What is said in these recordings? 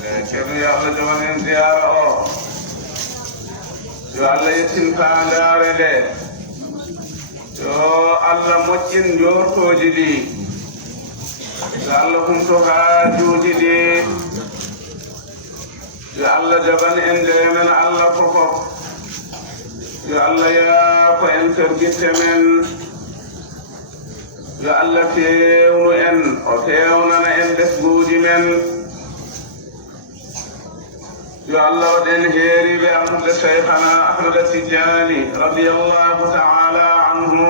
ceerno yo Allah jogan en ziyara o yo Allah yettin kaandaare nde yo Allah moƴƴin jortoji ɗi yo Allah humto haajuji ɗi yo Allah jaban en ndemen Allah fofof yo Allah yaako en tergitte men yo Allah fewnu en o fewnana en ɓesguji men yo Allah waɗen heeriɓe annude cheikhana Ahmada Tidiani radiyallahu ta'ala anhu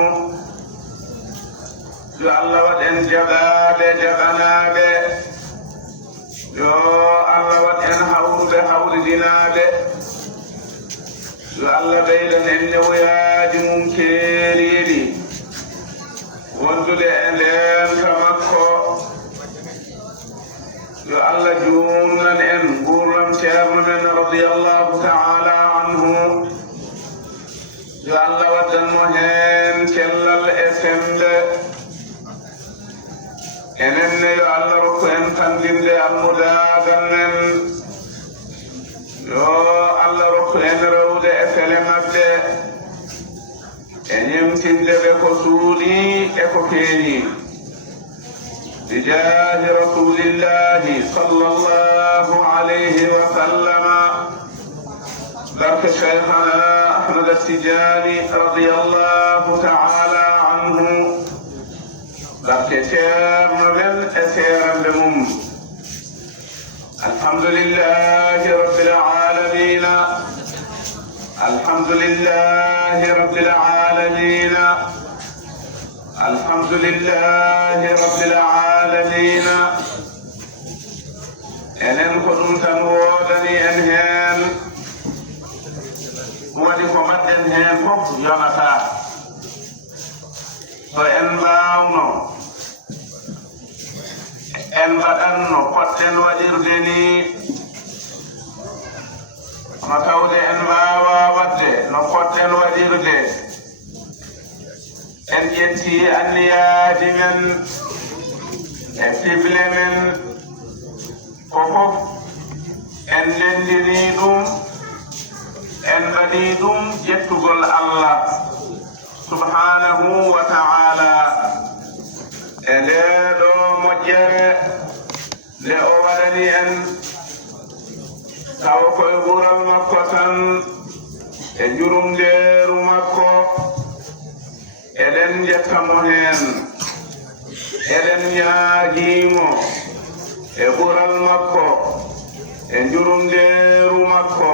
yo Allah waɗen jaɓaɓe jaɓanaɓe yo Allah waɗen hawrude hawridinaɓe yo Allah ɓeydan en newoyaji mum keeriɗi wondude e ndenta makko yo Allah jumnan en gurram ceerno men radiyallahu ta'ala anhu yo Allah waddanmo hen cellal e sembe enenne yo Allah rokku en kandinde almudagal men yo Allah rokku en rewde e fele mabɓe e ñemtinde ɓe ko suuɗi e ko feeñi بجاه رسول الله صلى الله عليه وسلم ذاك شيخنا أحمد التجاني رضي الله تعالى عنه ذاك شيخنا من أسير لهم الحمد لله رب العالمين الحمد لله رب العالمين الحمد لله رب العالمين enen ko ɗum tan woodani en heen woni ko mbaɗɗen heen fof yonata so en mbaawno en mbaɗatno poɗɗen waɗirde ni no tawde en mbaawa waɗde no poɗɗen waɗirde en ƴetti anniyaji men e fible men fofof en lendini ɗum en mbaɗi ɗum ƴettugol Allah subhanahu wa ta'ala e ndeɗo moƴƴere nde o waɗani en taw koye ɓural makko tan e jurumdeeru makko eɗen jettamo hen eɗen ñaagimo e ɓural makko e jurumdeeru makko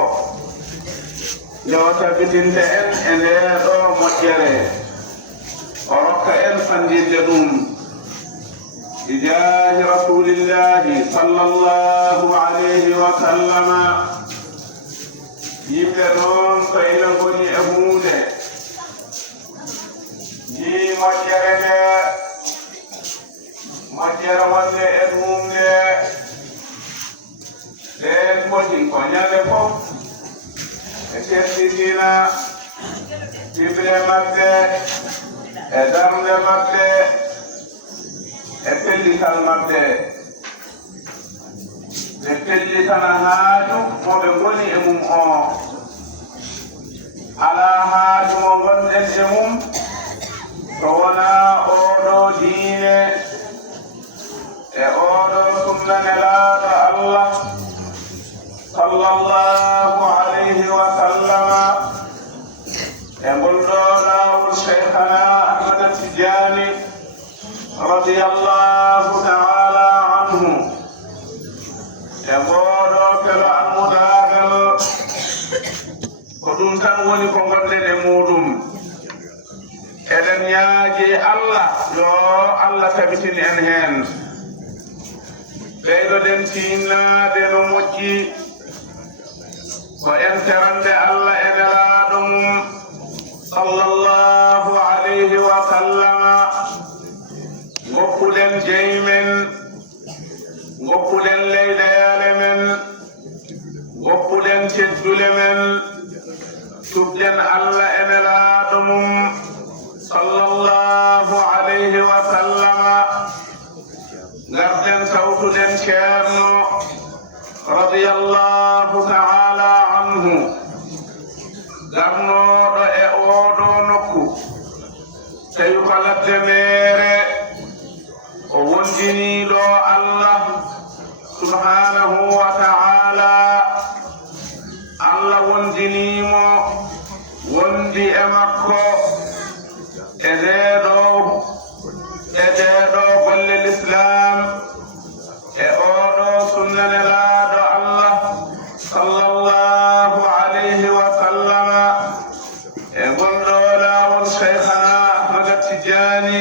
yo tabitinde en e ndeɗo moƴƴere o rokka en fandinde ɗum bijahi rasulillahi sallallahu alayhi wa sallama yimɓe noon ko ina goni e hunde ni moƴƴere nde moƴƴere wonde e ɗum nde ɓen poti ko ñande fof e settitina fibre maɓɓe e darde maɓɓe e pellital maɓɓe ɓe pellitana haaju moɓe goni e mum o ala haaju mo gonɗen e mum so wona oɗo diine e oɗo sunnanelaaɗo Allah sallallahu alayhi wa sallama e ngolɗo lawol cheikhana Ahmada Tidiani radiyallahu ta'ala anhu e ngoɗo felo almudagal ko ɗum tan woni ko gonɗen e muɗum eɗen ñaaji Allah yo Allah tabitin en hen ɓeydoɗen tinnade no moƴƴi ko enterande Allah e nelaɗo mum sallallahu alayhi wa sallama goppuɗen jeymen goppuɗen leydeyale men goppuɗen teddule men tubɗen Allah e nelaɗo mum sallallahu alayhi wa sallama garden tawtuɗen ceerno subhanahu wa ta'ala Allah wondinimo wondi e makko e ɗeɗo golle l'islam e oɗo sunnanelaɗo Allah sallallahu alayhi wa sallama e gonɗo lawol cheikhana Ahmad Tijani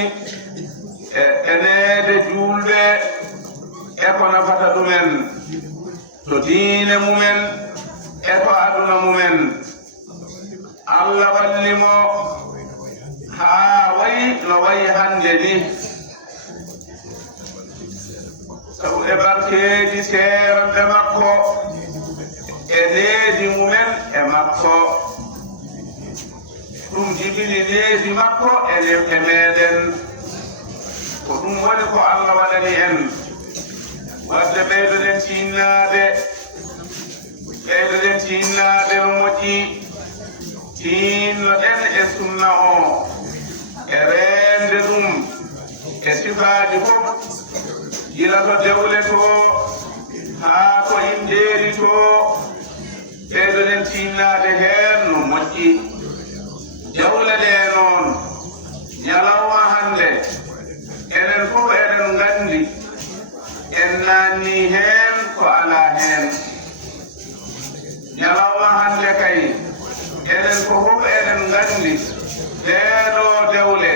e enede julɓe e ko nafata ɗumen to diine mumen e ko aduna mumen. Allah wallimo ha wayi no wayi hande ni sabu e barkeji seeramɓe makko e needi mumen e makko ɗum jibini needi makko e meɗen ko ɗum woni ko Allah waɗani en wadde ɓeydoɗen tinnade no moƴƴi tinnoɗen e sunna o e rende ɗum e sifaji fof gila to dewle to haa ko indeeri to ɓeydoɗen tinnade heen no moƴƴi dewle ɗe noon ñalawma hande enen fof eɗen nganndi en naanni heen ko ala heen ñalawma hande kay enen ko fof eɗen nganndi ɗeɗo dewle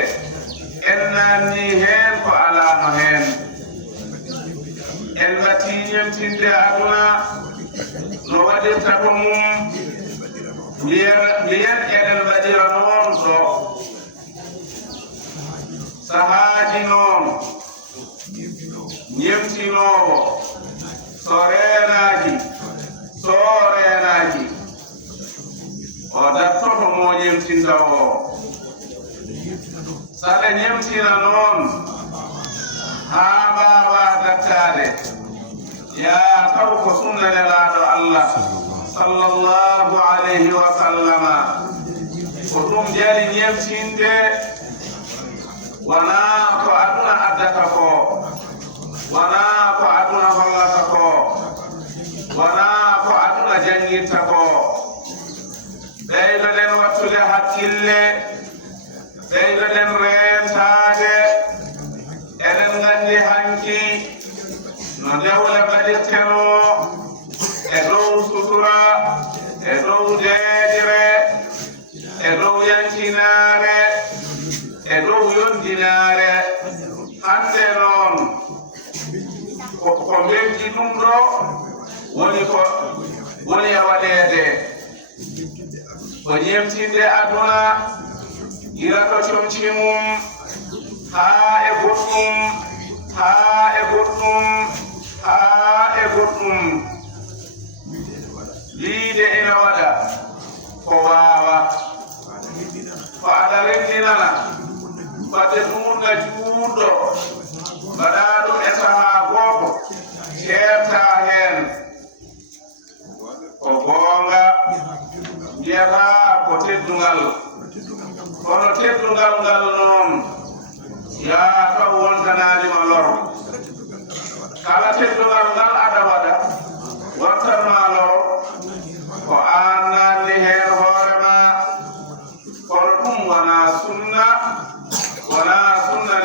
en naanni heen ko alano heen en mati ñemtinde aduna no waɗirta ko mum mbiyen eɗen waɗira noon ɗo sahaaji noon ñemtinowo so reenaaki o dattoto mo ñemtinta o saɗa ñemtina noon haa mbaawa dattade yaa taw ko sunnanelaaɗo Allah sallallahu alayhi wa sallama ko ɗum jari ñemtinde wonaa ko aduna addata ko wonaa ko aduna hollata ko wonaa ko aduna janngirta ko ɓeydoɗen wattude hakkille ɓeydoɗen reentaade eɗen nganndi hanki no dewle mbaɗirteno e dow sutura e dow deedire e dow yankinaare e dow yondinaare hande noon ko mbelji ɗum ɗo woni e waɗeede ko ñemtinde aduna ira to comci mum haa e goɗɗum liide ina waɗa ko waawa ko aɗa renndinana wadde ɗumna juurɗo mbaɗa ɗum e sahaa gooto ceerta heen ko goonga mbiyata ko teddungal kono teddungal ngal noon yaa taw wontanaalima lor kala teddungal ngal aɗa waɗa wontanma lor ko aan naanni heen hoore ma kono ɗum wonaa sunna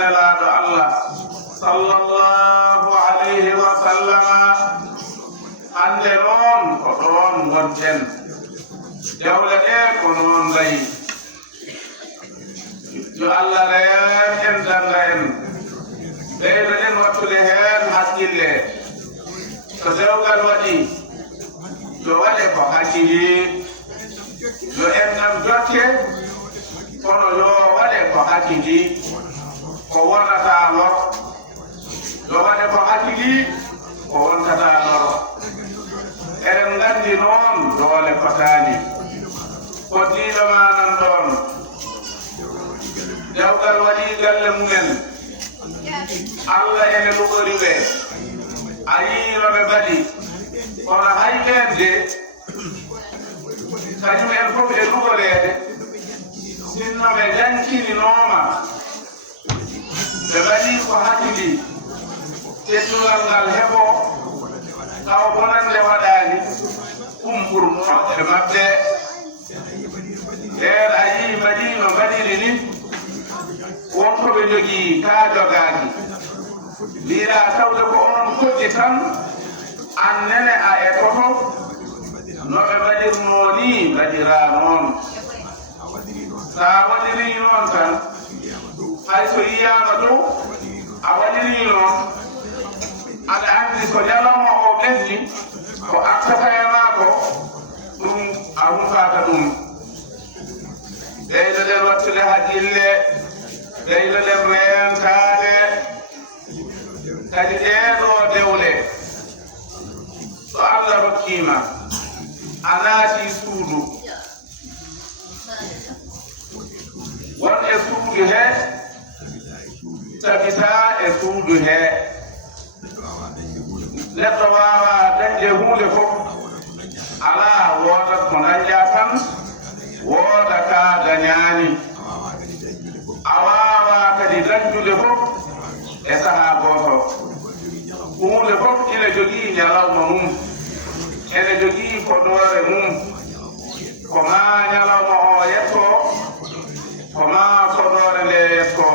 nelaaɗo Allah sallallahu alayhi wa sallama hande noon ko ɗoon gonten dewle ɗe ko noon layi yo Allah reen en danda en ɓeydoɗen wattude heen hakkille so dewgal waɗi yo waɗe ko hakkili yo en ɗam jokke kono yo waɗe ko hakkili ko wonata lor yo waɗe ko hakkili ko wontata lor eɗen nganndi noon doole fotaani ko diino ma nan ɗon dewgal waɗi galle mumen Allah ene lugori ɓe a yiino ɓe mbaɗi kono hayɓende kañum en fof e lugoreede sinno ɓe jankini-nooma ɓe mbaɗi ko hakkili teddungal ngal heɓo woɓɓe maɓɓe ɓen a yii madino mbaɗiri ni wonko ɓe jogii kaa jogaaki mbiɗa tawde ko onon koddi tan an nene a ekoto no ɓe mbaɗirno ni mbaɗira noon sa waɗiri noon tan hay so yiyama dow a waɗiri noon aɗa andi ko ñalawma o ɓenni ko akkata e maako ɗum a humfata ɗum ɓeydoɗen wattude haqqille ɓeydoɗen reentade kadi ɗeɗo dewle so Allah rokkima a naati suudu won e suudu he tabita e suudu he neɗɗo wawa dañde hunde fof ala woodat ko dañƴa tan wooda ka dañaani a wawa kadi dañdude fof e saha goto hunde fof ine jogii ñalawma mum ene jogii koɗore mum ko ma ñalawma o yetto ko ma koɗore nde yetto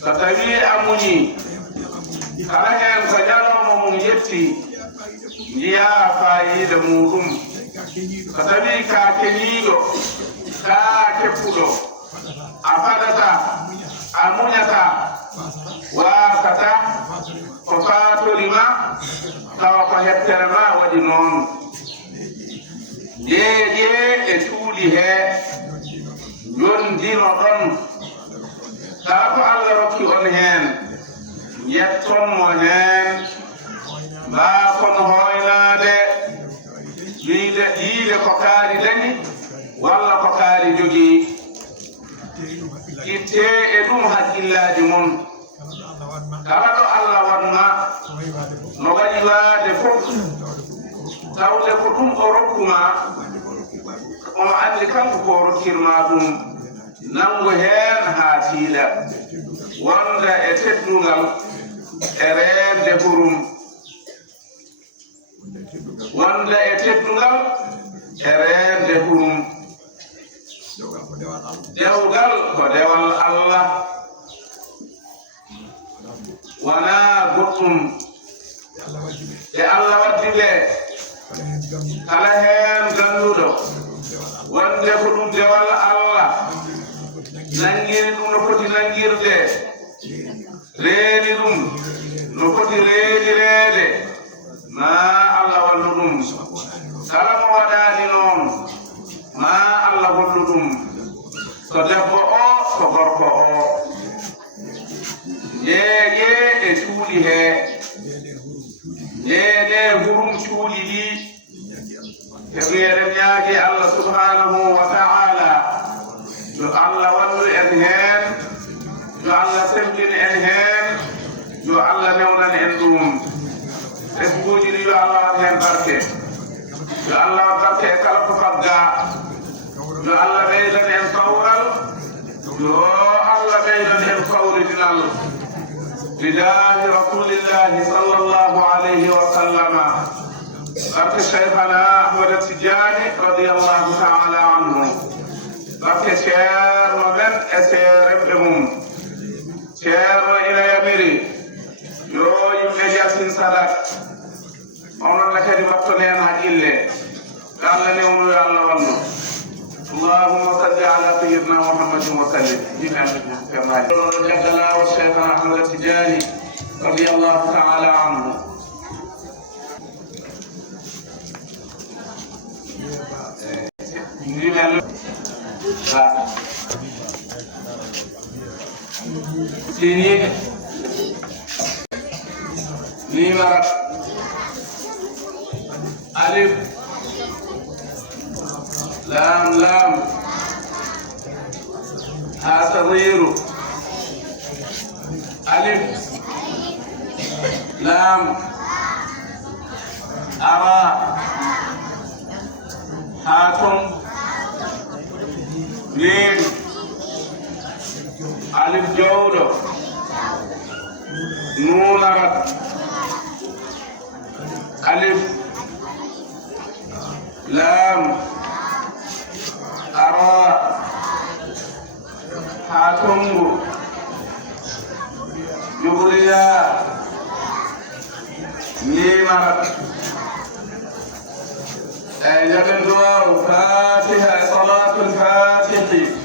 so tawi a muñi kala hen ko ñalawma mum yetti jiya fayida muɗum so tawi ka keñiɗo ka keppuɗo a fadata a muñata wasata ko fatorima tawa ko hettere ma waɗi noon ƴeeƴe e cuuɗi he yondino ɗon kala ko Allah rokki on hen yettonmo hen mbakon hoynade yiide ko kaari dañi walla ko kaari jogii itte e ɗum haqqillaji mon kala ɗo Allah wanma no waɗi waade fof tawde ko ɗum o rokkuma omo andi kanko ko rokkirma ɗum nangu hen haa tiiɗa wonda e teddungal e reende hurum wonda e teddungal e reende hurum dewgal ko dewal Allah wona goɗɗum e Allah waddi ɓe kala hen ganduɗo wonde ko ɗum dewal Allah nangiri ɗum no foti nangirde reeni ɗum no foti reenireede ma Allah wallu ɗum kala mo waɗani noon ma Allah hollu ɗum ko debbo o ko gorko o ƴeeƴe e cuuɗi he ƴeeɗe hurum cuuɗi ɗi e wiyeɗen ñaagi Allah subhanahu wa ta'ala yo Allah wallu en hen yo Allah sembin en hen yo Allah newnan en ɗum resbuuji ɗi yo Allah wat hen barke yo Allah wat barke e kala ko fagga yo Allah ɓeydan en kawral yo Allah ɓeydan en kawridinal بجاه رسول الله صلى الله عليه وسلم بارك شيخنا أحمد التجاني رضي الله تعالى عنه بارك شير ومن أسير بهم شير إلى يميري يو يمني جاسين صدق أمر لك دي بطلين هجيلة قال لي أمر الله ونو اللهم صل على سيدنا محمد وسلم جميعا كما جعل والشيخ احمد التجاني رضي الله تعالى عنه سيني نيمار ألف لام لام ها صغير ألف لام أرى هاتم ميم ألف جودة نون رت ألف لام أرى حاتم جبريا ميمة جبل دعاء فاتحة صلاة الفاتحة